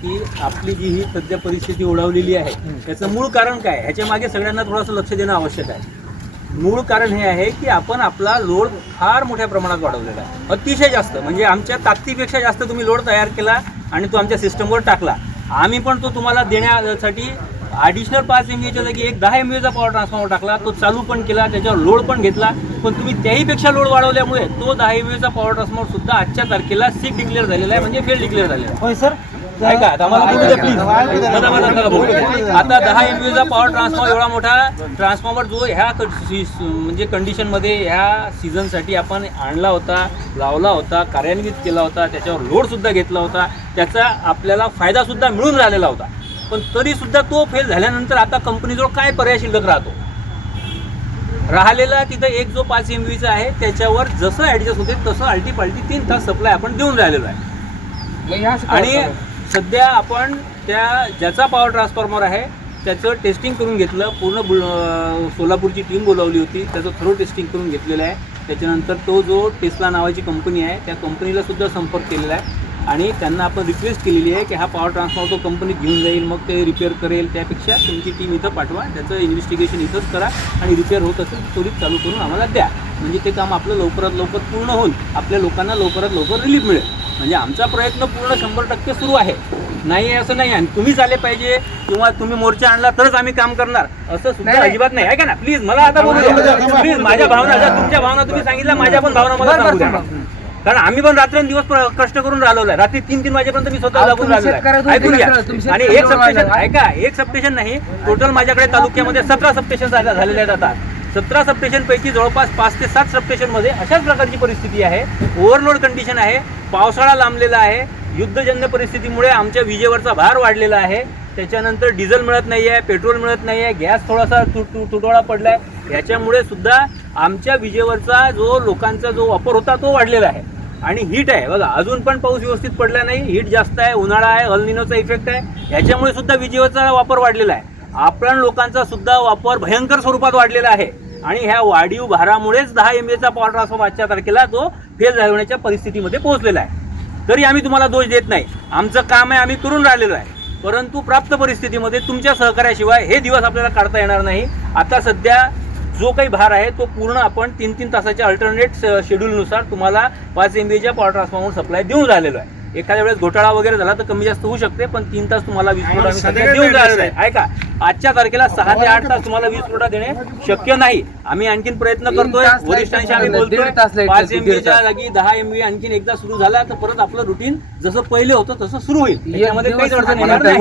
की आपली जी ही सध्या परिस्थिती ओढावलेली आहे त्याचं मूळ कारण काय, ह्याच्या मागे सगळ्यांना थोडंसं लक्ष देणं आवश्यक आहे. मूळ कारण हे आहे की आपण आपला लोड फार मोठ्या प्रमाणात वाढवलेला आहे, अतिशय जास्त. म्हणजे आमच्या ताकदीपेक्षा जास्त तुम्ही लोड तयार केला आणि तो आमच्या सिस्टमवर टाकला. आम्ही पण तो तुम्हाला देण्यासाठी ॲडिशनल 5 MVAच्या जागी एक 10 MVAचा पॉवर ट्रान्सफॉर्मर टाकला, तो चालू पण केला, त्याच्यावर लोड पण घेतला. पण तुम्ही त्याहीपेक्षा लोड वाढवल्यामुळे तो 10 MVAचा पॉवर ट्रान्सफॉर्मर सुद्धा आजच्या तारखेला सिक डिक्लेअर झालेला आहे, म्हणजे फेल डिक्लेअर झालेला आहे. होय सर. ऐका आम्हाला बोलू द्या प्लीज. आता 10 MVAचा पॉवर ट्रान्सफॉर्मर एवढा मोठा ट्रान्सफॉर्मर जो ह्या म्हणजे कंडिशनमध्ये ह्या सीझनसाठी आपण आणला होता, लावला होता, कार्यान्वित केला होता, त्याच्यावर लोडसुद्धा घेतला होता, त्याचा आपल्याला फायदासुद्धा मिळून राहिलेला होता. पण तरीसुद्धा तो फेल झाल्यानंतर आता कंपनीजवळ काय पर्याय शिल्लक राहतो, राहिलेला तिथं एक जो 5 MVAचा आहे त्याच्यावर जसं ॲडजस्ट होते तसं अल्टी पाल्टी 3 तास सप्लाय आपण देऊन राहिलेलो आहे. आणि सध्या आपण त्या ज्याचा पॉवर ट्रान्सफॉर्मर आहे त्याचं टेस्टिंग करून घेतलं, पूर्ण सोलापूरची टीम बोलावली होती, त्याचं थ्रो टेस्टिंग करून घेतलेलं आहे. त्याच्यानंतर तो जो टेस्ला नावाची कंपनी आहे त्या कंपनीला सुद्धा संपर्क केलेला आहे आणि त्यांना आपण रिक्वेस्ट केलेली आहे की हा पॉवर ट्रान्सफॉर्मर तो कंपनीत घेऊन जाईल, मग ते रिपेअर करेल, त्यापेक्षा तुमची टीम इथं पाठवा, त्याचं इन्व्हेस्टिगेशन इथंच करा आणि रिपेअर होत असेल त्वरित चालू करून आम्हाला द्या, म्हणजे ते काम आपलं लवकरात लवकर पूर्ण होऊन आपल्या लोकांना लवकरात लवकर रिलीफ मिळेल. म्हणजे आमचा प्रयत्न पूर्ण 100% सुरू आहे, नाही असं नाही. आणि तुम्हीच आले पाहिजे किंवा तुम्ही मोर्चा आणला तरच आम्ही काम करणार असं सुद्धा अजिबात नाही. ऐका ना प्लीज, मला आता बोलू द्या प्लीज. माझ्या भावना, जर तुमच्या भावना तुम्ही सांगितल्या, माझ्या पण भावना मला सांगू द्या. कारण आम्ही पण रात्रंदिवस कष्ट करून राहिलो आहे, रात्री 3-3 वाजेपर्यंत मी स्वतः लागून राहिलो आहे. ऐकून घ्या. आणि एक सबस्टेशन, ऐका, एक सबस्टेशन नाही, टोटल माझ्याकडे तालुक्यामध्ये 17 सबस्टेशन झालेले आहेत. आता 17 सबस्टेशनपैकी जवळपास 5 ते 7 सबस्टेशनमध्ये अशाच प्रकारची परिस्थिती आहे, ओव्हरलोड कंडिशन आहे, पावसाळा लांबलेला आहे, युद्धजन्य परिस्थितीमुळे आमच्या विजेवरचा भार वाढलेला आहे. त्याच्यानंतर डिझेल मिळत नाही आहे, पेट्रोल मिळत नाही आहे, गॅस थोडासा तुटवडा पडला आहे. याच्यामुळे सुद्धा आमच्या विजेवरचा जो लोकांचा जो वापर होता तो वाढलेला आहे. आणि हीट आहे बघा, अजून पण पाऊस व्यवस्थित पडला नाही, हीट जास्त आहे, उन्हाळा आहे, अल निनोचा इफेक्ट आहे, याच्यामुळे सुद्धा विजेवरचा वापर वाढलेला आहे. आपण लोकांचा सुद्धा वापर भयंकर स्वरूपात वाढलेला आहे आणि ह्या वाढीव भारामुळेच 10 MVAचा पॉवर ट्रान्सफॉर्मर आजच्या तारखेला तो फेल होण्याच्या परिस्थितीमध्ये पोहोचलेला आहे. तरी आम्ही तुम्हाला दोष देत नाही, आमचं काम आहे, आम्ही करून राहिलेलो आहे. परंतु प्राप्त परिस्थितीमध्ये तुमच्या सहकार्याशिवाय हे दिवस आपल्याला काढता येणार नाही. आता सध्या जो काही भार आहे तो पूर्ण आपण 3-3 तासाच्या अल्टरनेट शेड्यूलनुसार तुम्हाला 5 MVAच्या पॉवर ट्रान्सफॉर्मर सप्लाय देऊन राहिलेलो आहे. एखाद्या वेळेस घोटाळा वगैरे झाला तर कमी जास्त होऊ शकते, पण 3 तास तुम्हाला वीज पुरवठा सध्या देऊन राहिलेला आहे. ऐका, आजच्या तारखेला 6 ते 8 तास तुम्हाला वीज पुरवठा देणे शक्य नाही. आम्ही आणखीन प्रयत्न करतोय, वरिष्ठांशी आम्ही बोलतोय. 5 MVAच्या जागी 10 MVA आणखीन एकदा सुरू झाला तर परत आपलं रुटीन जसं पहिले होतं तसं सुरू होईल. याच्यामध्ये काहीच अडचण येणार नाही.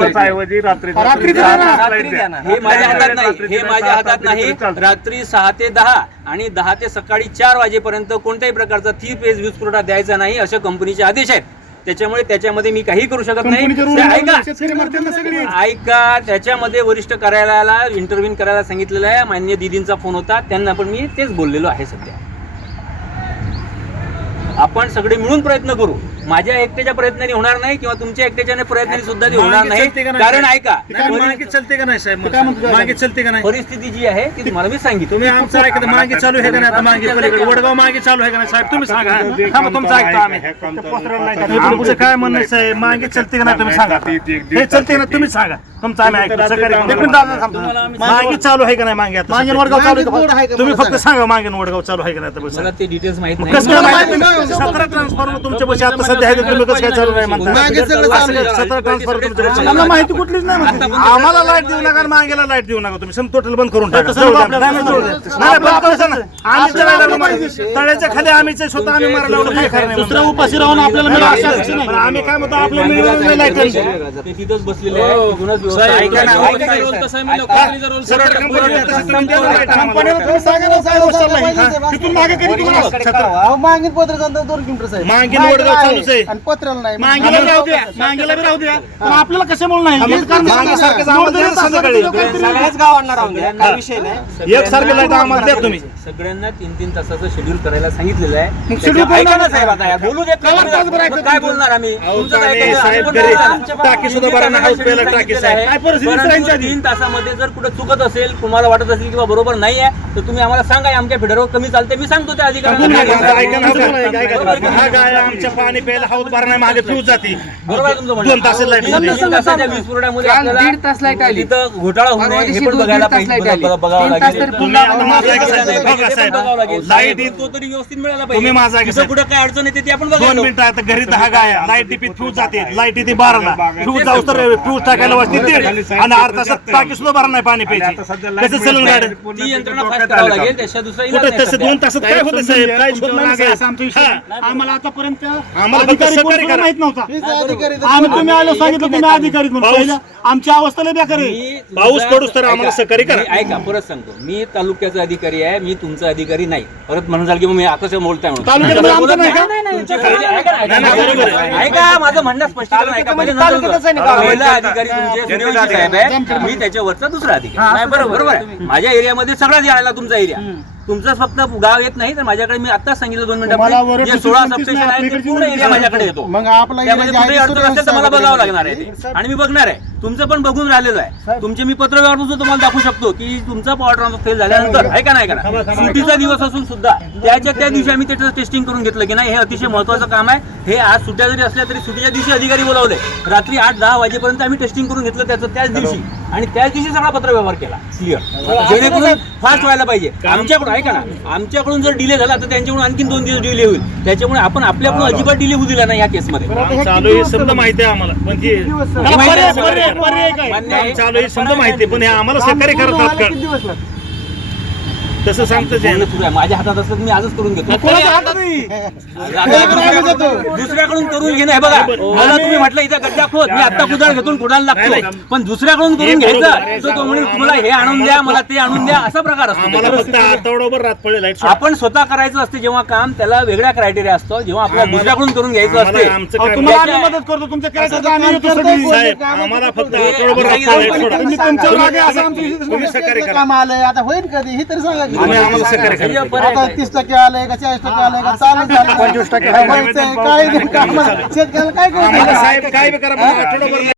हे माझ्या हातात नाही, हे माझ्या हातात नाही. रात्री 6 ते 10 आणि 10 ते सकाळी 4 वाजेपर्यंत कोणत्याही प्रकारचा 3 फेज वीज पुरवठा द्यायचा नाही असे कंपनीचे आदेश आहेत. त्याच्यामुळे त्याच्यामध्ये मी काही करू शकत नाही. ऐका, त्याच्यामध्ये वरिष्ठ कार्यालयाला इंटरव्ह्यू करायला सांगितलेलं आहे. मान्य दीदींचा फोन होता, त्यांना पण मी तेच बोललेलो आहे. सध्या आपण सगळे मिळून प्रयत्न करू. माझ्या एकट्याच्या प्रयत्नाने होणार नाही किंवा तुमच्या एकट्याच्या प्रयत्नाने सुद्धा ते होणार नाही. कारण ऐका, मागे चलते का नाही साहेब, मागे चलते का नाही, परिस्थिती जी आहे ती तुम्हाला मी सांगितली. तुम्ही आमचं ऐकत मागे चालू आहे का नाही, आता मागे पलीकडे वडगाव मागे चालू आहे का नाही साहेब, तुम्ही सांगा. तुमचं ऐकतो आम्ही, काय म्हणणं साहेब, मागे चलते का नाही तुम्ही सांगा. हे चलते ना तुम्ही सांगा, तुमचं आम्ही ऐकतो. मागे चालू आहे का नाही, मागे मागे वडगाव चालू आहे, तुम्ही फक्त सांगा मागे वडगाव चालू आहे का नाही. मला ते डिटेल्स माहित नाही. 17 ट्रान्सफॉर्मर तुमच्या पैसे आता सध्या आहे, तुम्ही कसं काय चालू नाही म्हणता. 17 ट्रान्सफॉर्मर तुमच्या आम्हाला माहिती कुठलीच नाही. आम्हाला लाईट देऊ नका, मागेला लाईट देऊ नका, तुम्ही सम टोटल बंद करून टाका. तळ्याच्या खाली आम्हीच स्वतः आम्ही मारायला काय खरं नाही. दुसऱ्या उपाशी राहून आपल्याला आम्ही काय म्हणतो, आपल्या लाईट तिथंच बसलेले आहे. मागील पत्र 2 किलोमीटर मागील वडगाव चालूच आहे आणि पत्राला नाही. मागेला राहू द्या, मागेला बी राहू द्या, पण आपल्याला कशामुळे नाही सगळ्याच गाव आणणार आहोत, काही विषय नाही. एक सारखे लाईट आम्हाला द्या तुम्ही. सगळ्यांना 3-3 तासाचं शेड्यूल करायला सांगितलेलं आहे. schedule ऐका ना साहेब, आता बोलू देत नाही. काय बोलणार आम्ही? तुमचं काय टाकी सुद्धा बरं नाही, हाऊस पहिला टाकी साहेब. काय परिस्थिती 3 तासामध्ये जर कुठे चुकत असेल, तुम्हाला वाटत असेल किंवा बरोबर नाही आहे तर तुम्ही आम्हाला सांगा. आमच्या फिडरवर कमी चालते, मी सांगतो त्या अधिकाऱ्यांना. हा गाय आमच्या पाणी प्यायला हवत भर नाही मागे फ्यूज जाते बरोबर आहे तुमचं म्हणणं. 2 तास लाईट तीन तासाच्या वीज पुरवठ्यामध्ये आपल्याला 1.5 तास लाईट आली. तिथं घोटाळा होऊ नये परवा हे दिवशी पण 2.5 बघायला तास लाईट पाहिजे, आली. बघावं 3 तास लागेल. तरी तुम्ही आता माझं ऐका साहेब, ते बघा पण साहेब, बघावं लागेल. लाईट तो तरी व्यवस्थित मिळाला तुम्ही पाहिजे. माझं ऐका तिथं साहेब. कुठं काय अडचण येते ती आपण 2 बघायला मिनिटं आता घरी 10 गाय लाईट टिपीत फ्यूज जाते लाईट येते 12ला फ्यूज जाऊ तर फ्यूज टाकायला वाजते 1:30 आणि अर्धा तासात टाकी सुद्धा भरा नाही पाणी प्यायची कसं चलन गाडी ती यंत्रणा फास्ट करावं लागेल. त्याच्या दुसरा इलाज कुठं नाही तसं सध्या. 2 तासात काय होतं साहेब काय होत नाही साहेब. आम्हाला आतापर्यंत आम्हाला फक्त अधिकारी सहकार्य कोण करा. माहित नव्हता. वीज अधिकारी तर आम्ही तुम्ही आलो सांगितलं तुम्ही अधिकारी म्हणून पाऊस- पहिलं आमची अवस्था लय बेकार आहे. मी पाऊस तुमचा- पडूस तर आम्हाला ऐका, सहकार्य करा. मी- ऐका परत सांगतो मी तालुक्याचा अधिकारी आहे मी तुमचा अधिकारी नाही परत म्हणाल की मग मी आकाश बोलताय म्हणून. तालुक्यात आमचं नाही का? तुमच्या खाली- ऐका ना, ऐका ना, नाही, बरोबर आहे. ऐका माझं म्हणणं स्पष्टीकरण ऐका पहिले नंतर तालुक्यातच आहे ना बोला. गाव. पहिला अधिकारी तुमचे सूर्यवंशी साहेब आहे मी त्याच्यावरचा दुसरा अधिकारी नाही, बरोबर आहे माझ्या एरियामध्ये सगळाच यायला तुमचा एरिया तुमचं फक्त गाव येत नाही तर माझ्याकडे मी आत्ताच सांगितलं 2 मला मिनिटांपूर्वी वरती जे 16 सुचवतीच सबस्टेशन नाही, आहे ते आपल्याकडे पूर्ण एरिया माझ्याकडे येतो मग आपला त्यामध्ये इलाज कुठे आहे, अडचण असेल तर मला बघावं लागणार आहे ते. आणि मी बघणार आहे तुमचं पण बघून राहिलेलं आहे तुमचे मी पत्रव्यवहार सुद्धा तुम्हाला दाखवू शकतो की तुमचा पॉवर ट्रान्सफर फेल झाल्यानंतर ऐका ना ऐका ना सुट्टीचा दिवस असून सुद्धा त्या दिवशी आम्ही त्याचं टेस्टिंग करून घेतलं की नाही हे अतिशय महत्त्वाचं काम आहे हे आज सुट्ट्या जरी असल्या तरी सुट्टीच्या दिवशी अधिकारी बोलावले रात्री 8-10 वाजेपर्यंत आम्ही टेस्टिंग करून घेतलं त्याचं त्याच दिवशी आणि त्याच दिवशी सगळा पत्रव्यवहार केला क्लिअर जेणेकरून फास्ट व्हायला पाहिजे आमच्याकडून ऐका ना आमच्याकडून जर डिले झाला तर त्यांच्याकडून आणखीन 2 दिवस डिले होईल त्याच्यामुळे आपण आपल्याकडून अजिबात डिले होऊ दिला नाही या केसमध्ये काम चालू आहे समजा माहिती आहे आम्हाला पण ते त्याला पर्याय काय? मान्य काम आहे. चालू आहे समजा माहिती आहे पण हे आम्हाला सहकार्य करतात का किती दिवस लागतात? तसं सांगतच बोलणं सुरू आहे. माझ्या हातात असलं तर मी आजच करून घेतो कोणाच्या हातात नाही. दुसऱ्याकडून करून घेणं हे बघा मला तुम्ही म्हटलं इथं गड्डा खोद मी आता कुदाळ घेतून कुडायला लागतो पण दुसऱ्याकडून करून घ्यायचं तो म्हणून तुम्हाला हे आणून द्या मला ते आणून द्या असा प्रकार आम्हाला असतो फक्त आठवडाभर रात पडले लाईट आपण स्वतः करायचं असते जेव्हा काम त्याला वेगळा क्रायटेरिया असतो जेव्हा आपल्याला दुसऱ्याकडून करून घ्यायचं असते आमचं अहो, काय तुम्हाला आम्ही मदत करतो तुमचं काय करतो आम्ही येतो सगळी. साहेब आम्हाला फक्त आठवडाभर रात पडले लाईट सोडा. तुम्ही तुमच्यावर राग आहे असं आमचं तुम्ही सहकार्य करा काम आलंय आता होईल कधी हे तरी सांगा की. आम्ही आम्हाला सहकार्य करा आता 30% आलंय का 40% आलंय का चालू झालं 25% काय नाही, कामाला शेतकऱ्याला काय करू आम्हाला साहेब काय बी करा पण आठवडाभर